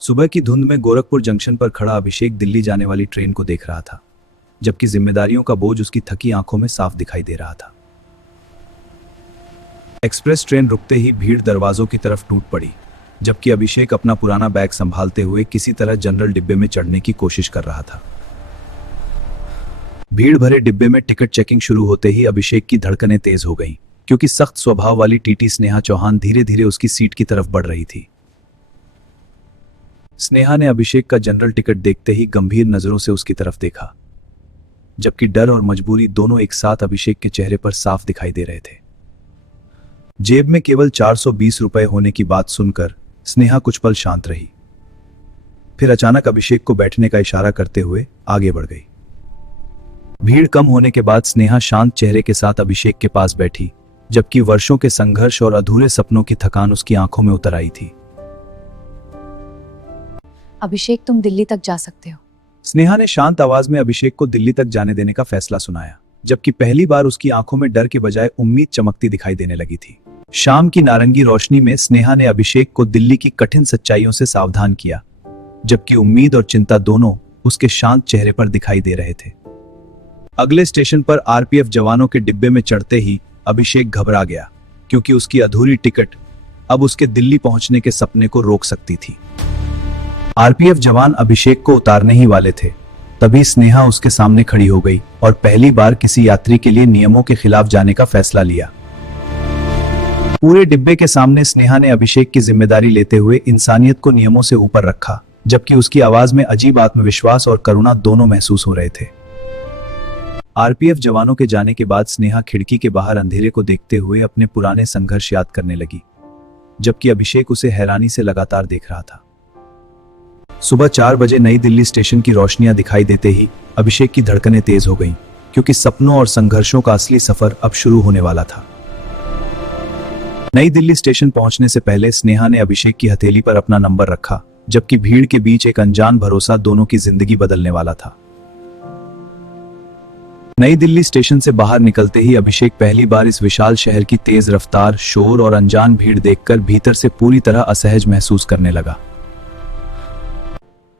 सुबह की धुंध में गोरखपुर जंक्शन पर खड़ा अभिषेक दिल्ली जाने वाली ट्रेन को देख रहा था, जबकि जिम्मेदारियों का बोझ उसकी थकी आंखों में साफ दिखाई दे रहा था। एक्सप्रेस ट्रेन रुकते ही भीड़ दरवाजों की तरफ टूट पड़ी, जबकि अभिषेक अपना पुराना बैग संभालते हुए किसी तरह जनरल डिब्बे में चढ़ने की कोशिश कर रहा था। भीड़ भरे डिब्बे में टिकट चेकिंग शुरू होते ही अभिषेक की धड़कनें तेज हो गईं, क्योंकि सख्त स्वभाव वाली टीटी स्नेहा चौहान धीरे धीरे उसकी सीट की तरफ बढ़ रही थी। स्नेहा ने अभिषेक का जनरल टिकट देखते ही गंभीर नजरों से उसकी तरफ देखा, जबकि डर और मजबूरी दोनों एक साथ अभिषेक के चेहरे पर साफ दिखाई दे रहे थे। जेब में केवल 420 रुपए होने की बात सुनकर स्नेहा कुछ पल शांत रही, फिर अचानक अभिषेक को बैठने का इशारा करते हुए आगे बढ़ गई। भीड़ कम होने के बाद स्नेहा शांत चेहरे के साथ अभिषेक के पास बैठी, जबकि वर्षों के संघर्ष और अधूरे सपनों की थकान उसकी आंखों में उतर आई थी। अभिषेक, तुम दिल्ली तक जा सकते हो। स्नेहा ने शांत आवाज में अभिषेक को दिल्ली तक जाने देने का फैसला सुनाया, जबकि पहली बार उसकी आंखों में डर के बजाय उम्मीद चमकती दिखाई देने लगी थी। शाम की नारंगी रोशनी में स्नेहा ने अभिषेक को दिल्ली की कठिन सच्चाइयों से सावधान किया, जबकि उम्मीद और चिंता दोनों उसके शांत चेहरे पर दिखाई दे रहे थे। अगले स्टेशन पर आरपीएफ जवानों के डिब्बे में चढ़ते ही अभिषेक घबरा गया, क्योंकि उसकी अधूरी टिकट अब उसके दिल्ली पहुंचने के सपने को रोक सकती थी। आरपीएफ जवान अभिषेक को उतारने ही वाले थे, तभी स्नेहा उसके सामने खड़ी हो गई और पहली बार किसी यात्री के लिए नियमों के खिलाफ जाने का फैसला लिया। पूरे डिब्बे के सामने स्नेहा ने अभिषेक की जिम्मेदारी लेते हुए इंसानियत को नियमों से ऊपर रखा, जबकि उसकी आवाज में अजीब आत्मविश्वास और करुणा दोनों महसूस हो रहे थे। आरपीएफ जवानों के जाने के बाद स्नेहा खिड़की के बाहर अंधेरे को देखते हुए अपने पुराने संघर्ष याद करने लगी, जबकि अभिषेक उसे हैरानी से लगातार देख रहा था। सुबह 4 बजे नई दिल्ली स्टेशन की रोशनियां दिखाई देते ही अभिषेक की धड़कनें तेज हो गईं, क्योंकि सपनों और संघर्षों का असली सफर अब शुरू होने वाला था। नई दिल्ली स्टेशन पहुंचने से पहले स्नेहा ने अभिषेक की हथेली पर अपना नंबर रखा, जबकि भीड़ के बीच एक अनजान भरोसा दोनों की जिंदगी बदलने वाला था। नई दिल्ली स्टेशन से बाहर निकलते ही अभिषेक पहली बार इस विशाल शहर की तेज रफ्तार, शोर और अनजान भीड़ देखकर भीतर से पूरी तरह असहज महसूस करने लगा।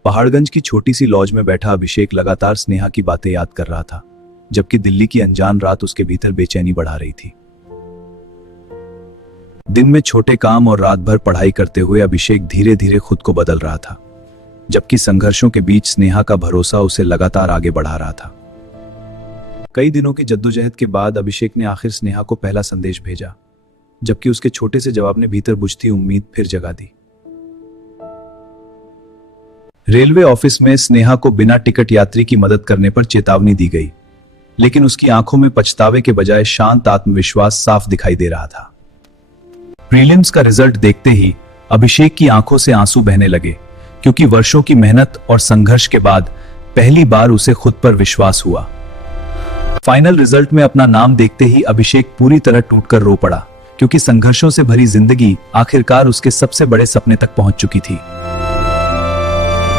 पहाड़गंज की छोटी सी लॉज में बैठा अभिषेक लगातार स्नेहा की बातें याद कर रहा था, जबकि दिल्ली की अनजान रात उसके भीतर बेचैनी बढ़ा रही थी। दिन में छोटे काम और रात भर पढ़ाई करते हुए अभिषेक धीरे धीरे खुद को बदल रहा था, जबकि संघर्षों के बीच स्नेहा का भरोसा उसे लगातार आगे बढ़ा रहा था। कई दिनों की जद्दोजहद के बाद अभिषेक ने आखिर स्नेहा को पहला संदेश भेजा, जबकि उसके छोटे से जवाब ने भीतर बुझती उम्मीद फिर जगा दी। रेलवे ऑफिस में स्नेहा को बिना टिकट यात्री की मदद करने पर चेतावनी दी गई, लेकिन उसकी आंखों में पछतावे के बजाय शांत आत्मविश्वास साफ दिखाई दे रहा था। प्रीलिम्स का रिजल्ट देखते ही अभिषेक की आंखों से आंसू बहने लगे, क्योंकि वर्षों की मेहनत और संघर्ष के बाद पहली बार उसे खुद पर विश्वास हुआ। फाइनल रिजल्ट में अपना नाम देखते ही अभिषेक पूरी तरह टूटकर रो पड़ा, क्योंकि संघर्षों से भरी जिंदगी आखिरकार उसके सबसे बड़े सपने तक पहुंच चुकी थी।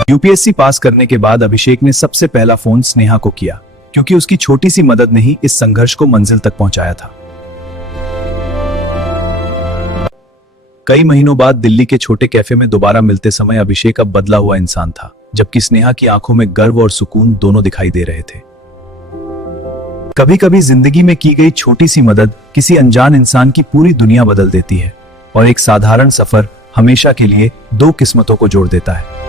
यूपीएससी पास करने के बाद अभिषेक ने सबसे पहला फोन स्नेहा को किया, क्योंकि उसकी छोटी सी मदद ने ही इस संघर्ष को मंजिल तक पहुंचाया था। कई महीनों बाद दिल्ली के छोटे कैफे में दोबारा मिलते समय अभिषेक अब बदला हुआ इंसान था, जबकि स्नेहा की आंखों में गर्व और सुकून दोनों दिखाई दे रहे थे। कभी कभी जिंदगी में की गई छोटी सी मदद किसी अनजान इंसान की पूरी दुनिया बदल देती है, और एक साधारण सफर हमेशा के लिए दो किस्मतों को जोड़ देता है।